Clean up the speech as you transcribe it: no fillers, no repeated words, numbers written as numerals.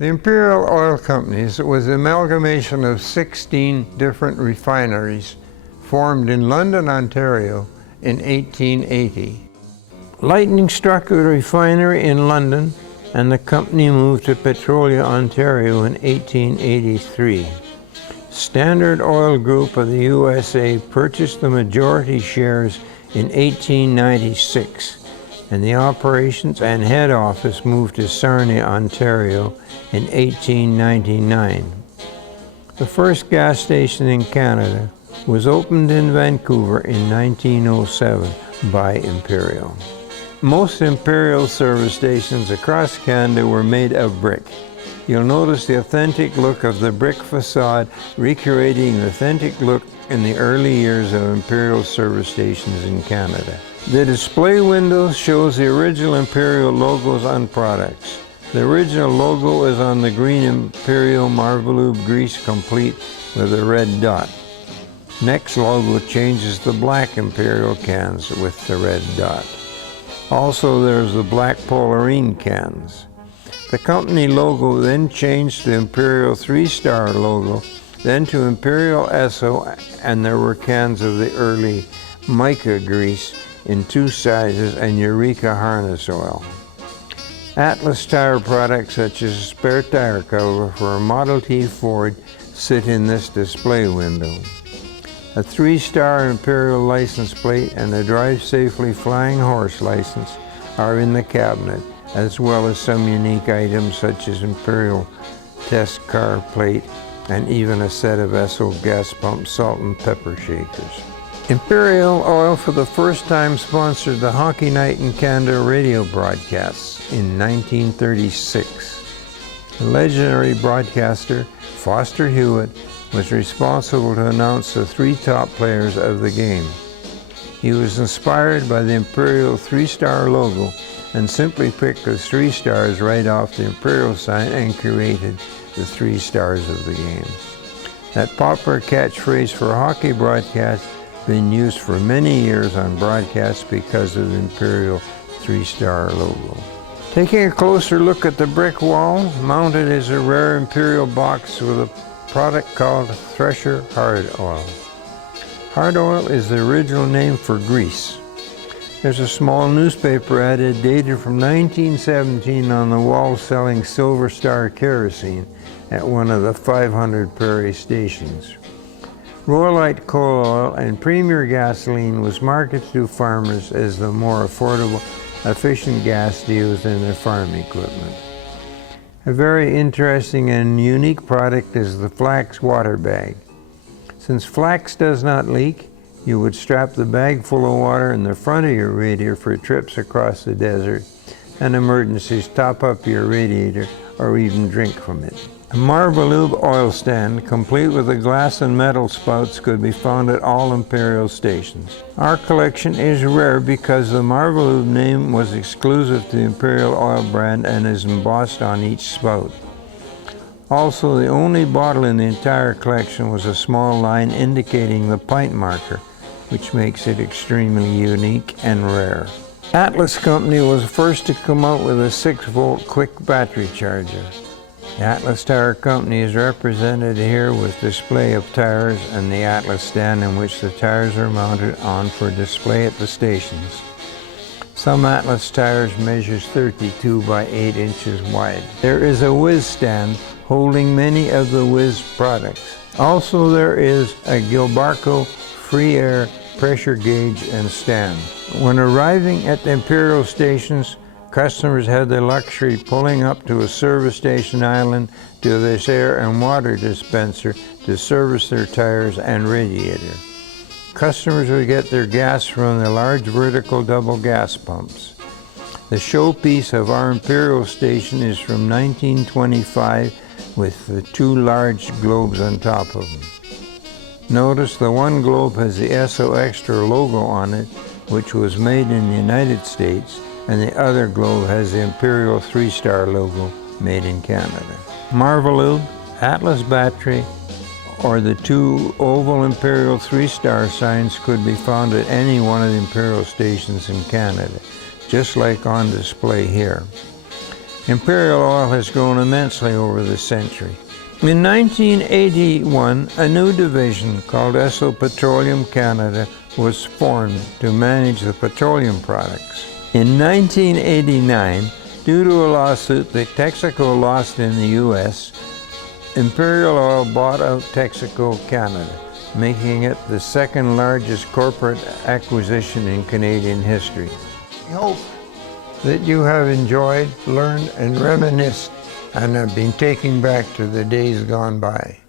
The Imperial Oil Companies was an amalgamation of 16 different refineries formed in London, Ontario in 1880. Lightning struck a refinery in London and the company moved to Petrolia, Ontario in 1883. Standard Oil Group of the USA purchased the majority shares in 1896, and the operations and head office moved to Sarnia, Ontario in 1899. The first gas station in Canada was opened in Vancouver in 1907 by Imperial. Most Imperial service stations across Canada were made of brick. You'll notice the authentic look of the brick facade recreating the authentic look in the early years of Imperial service stations in Canada. The display window shows the original Imperial logos on products. The original logo is on the green Imperial Marvelube grease complete with a red dot. Next logo changes the black Imperial cans with the red dot. Also there's the black Polarine cans. The company logo then changed to Imperial 3-star logo, then to Imperial Esso, and there were cans of the early mica grease in 2 sizes and Eureka harness oil. Atlas tire products such as a spare tire cover for a Model T Ford sit in this display window. A 3-star Imperial license plate and a Drive Safely Flying Horse license are in the cabinet, as well as some unique items such as Imperial test car plate and even a set of Esso gas pump salt and pepper shakers. Imperial Oil for the first time sponsored the Hockey Night in Canada radio broadcasts in 1936. The legendary broadcaster Foster Hewitt was responsible to announce the 3 top players of the game. He was inspired by the Imperial 3-star logo and simply picked the 3 stars right off the Imperial sign and created the 3 stars of the game. That popular catchphrase for hockey broadcasts been used for many years on broadcasts because of the Imperial 3-star logo. Taking a closer look at the brick wall, mounted is a rare Imperial box with a product called Thresher Hard Oil. Hard oil is the original name for grease. There's a small newspaper ad dated from 1917 on the wall selling Silver Star kerosene at one of the 500 Prairie stations. Royalite coal oil and Premier gasoline was marketed to farmers as the more affordable, efficient gas to use in their farm equipment. A very interesting and unique product is the flax water bag. Since flax does not leak, you would strap the bag full of water in the front of your radiator for trips across the desert and emergencies, top up your radiator or even drink from it. A Marvelube oil stand, complete with the glass and metal spouts, could be found at all Imperial stations. Our collection is rare because the Marvelube name was exclusive to the Imperial oil brand and is embossed on each spout. Also, the only bottle in the entire collection was a small line indicating the pint marker, which makes it extremely unique and rare. Atlas Company was first to come out with a 6-volt quick battery charger. The Atlas Tire Company is represented here with display of tires and the Atlas stand in which the tires are mounted on for display at the stations. Some Atlas tires measures 32 by 8 inches wide. There is a Whiz stand holding many of the Whiz products. Also there is a Gilbarco free air pressure gauge and stand. When arriving at the Imperial stations, customers had the luxury pulling up to a service station island to this air and water dispenser to service their tires and radiator. Customers would get their gas from the large vertical double gas pumps. The showpiece of our Imperial station is from 1925 with the 2 large globes on top of them. Notice the one globe has the Esso Extra logo on it, which was made in the United States, and the other globe has the Imperial 3-star logo made in Canada. Marvelube, Atlas battery, or the 2 oval Imperial 3-star signs could be found at any one of the Imperial stations in Canada, just like on display here. Imperial Oil has grown immensely over the century. In 1981, a new division called Esso Petroleum Canada was formed to manage the petroleum products. In 1989, due to a lawsuit that Texaco lost in the U.S., Imperial Oil bought out Texaco Canada, making it the second largest corporate acquisition in Canadian history. I hope that you have enjoyed, learned, and reminisced, and have been taken back to the days gone by.